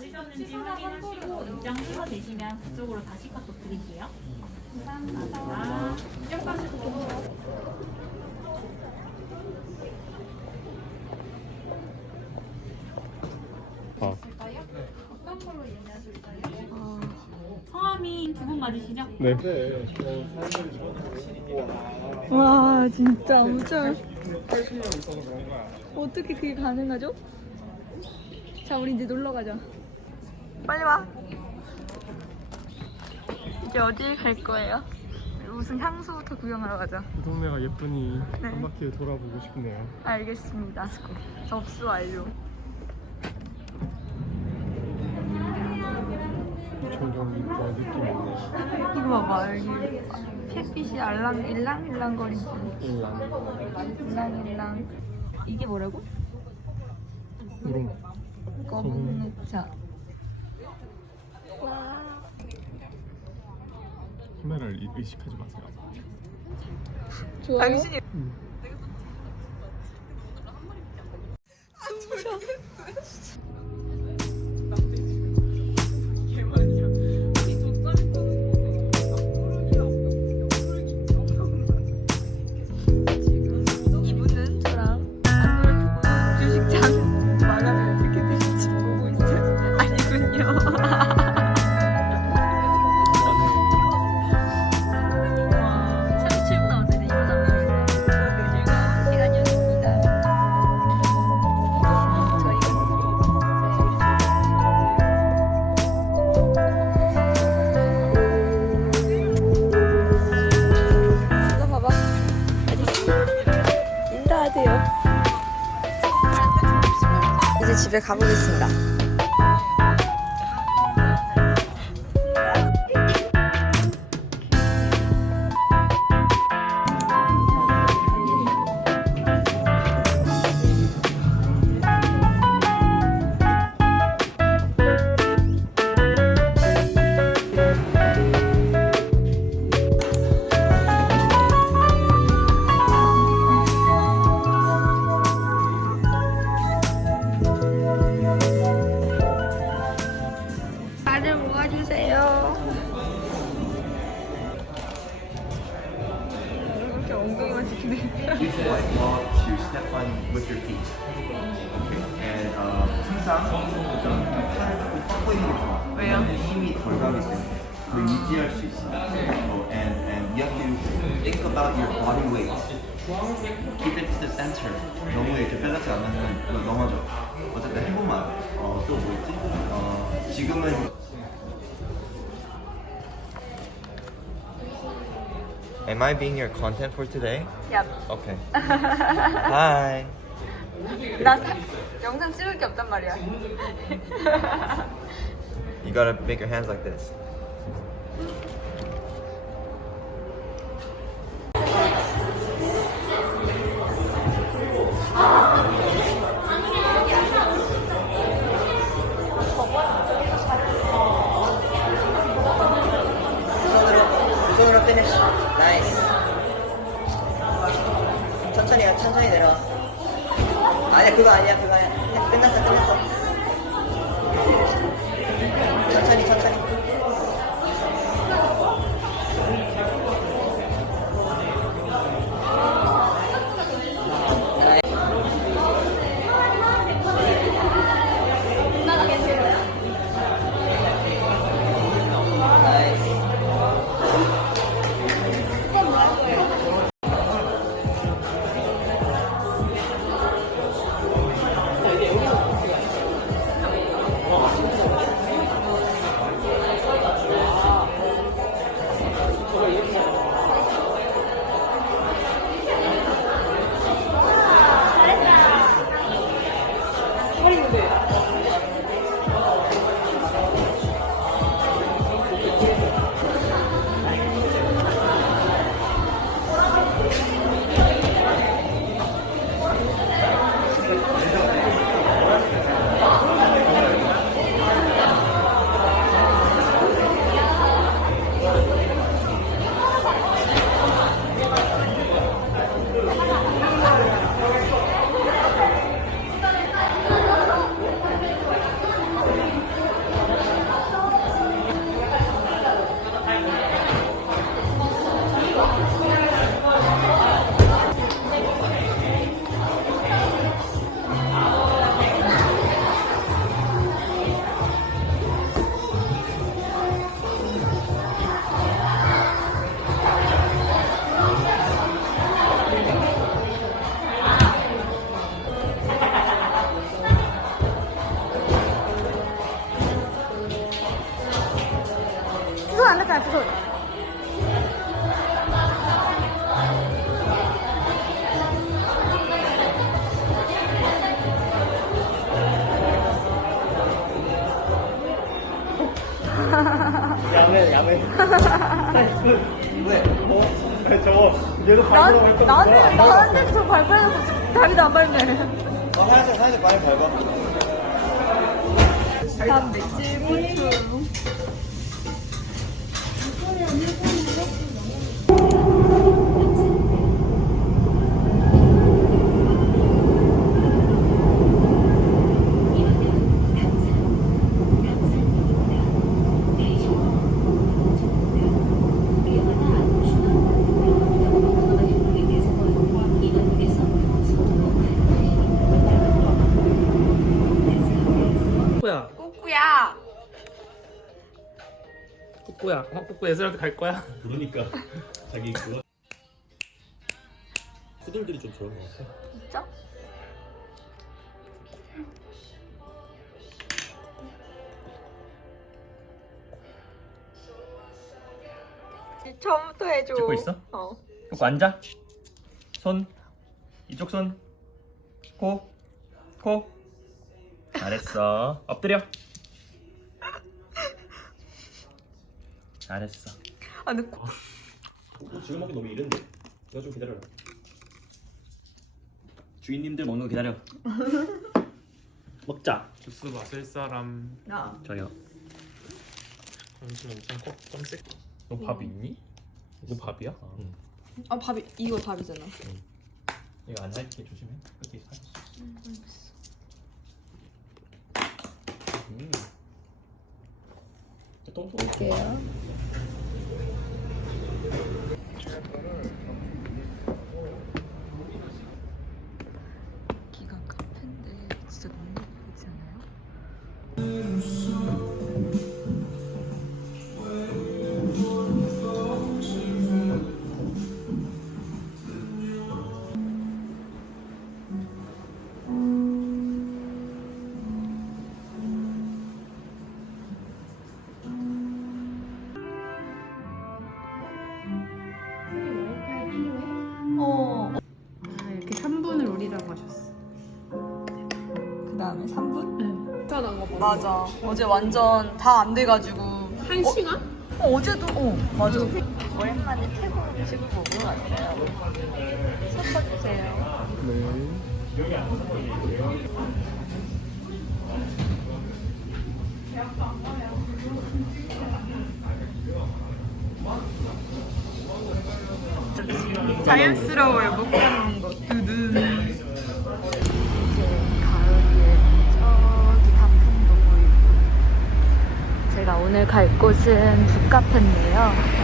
맞으셨는지 확인하시고 입장 취소 되시면 그쪽으로 다시 카톡 드릴게요. 감사합니다. 아, 성함이 두 분 맞으시죠? 네. 와 진짜 엄청 어떻게 그게 가능하죠? 자 우리 이제 놀러 가자 빨리 와. 이제 어딜 갈 거예요? 무슨 향수부터 구경하러 가자 이 동네가 예쁘니 네. 한 바퀴 돌아보고 싶네요. 알겠습니다. 접수 완료. 이뻐 느낌이 이거 봐봐 여기 햇빛이 알랑 일랑일랑 거리지 일랑. 일랑일랑. 이게 뭐라고? 검은. 녹차 카메라를 의- 의식하지 마세요. 좋아요? 당신이 음. 이분은 집에 가보겠습니다. 지키네. You said walk to step on with your feet. Okay. And uh, 항상 좀 팔을 조금 뻗고 있는 게 좋아. 왜요? 왜냐면 힘이 덜 가기 때문에. 그걸 유지할 수 있어. Oh, and and you have to think about your body weight. Keep it to the center. 너무 이렇게 빼가지 않으면 너 넘어져. 어쨌든 해보면 어, 또 뭐였지? 어, 지금은 Am I being your content for today? 야, Okay. Hi. 나 사, 영상 찍을 게 없단 말이야. You gotta make your hands like this. 아니야 소리. 야매 야매. 왜? 아니 저거 얘도 난, 발표라고 했던 나는, 나한테는 저 지금 다리도 안 밟네. 어, 하얀색 하얀색 많이 밟아. 단백질 보 Yeah, yeah, yeah. 꾸꾸야 어 꾸꾸 예슬한테 갈 거야? 그러니까 자기 그거 후들들이 좀 좋은 것 같아. 진짜? 처음부터 해줘. 찍고 있어? 어. 꾸꾸 앉아 손 이쪽 손 코 코 잘했어 엎드려 잘했어 아, 근데 코- 지금 먹기 너무 이른데. 이거 좀 기다려라. 주인님들 먹는 거 기다려 먹자 주스 마실 사람. 나. 저요 잠시만 잠깐 좀 세. 너밥 있니? 이거 밥이야? 응. 아, 밥이, 이거 밥이잖아. 이거 안 할게 조심해. 여기 살. 음. 똥똥. 볼게요. 맞아. 어제 완전 다 안 돼가지고. 한 시간? 어, 어제도, 어, 맞아. 오랜만에 태국 음식 먹으러 왔어요. 섞어주세요. 네. 자연스러워요, 못가 오늘 갈 곳은 북카페인데요.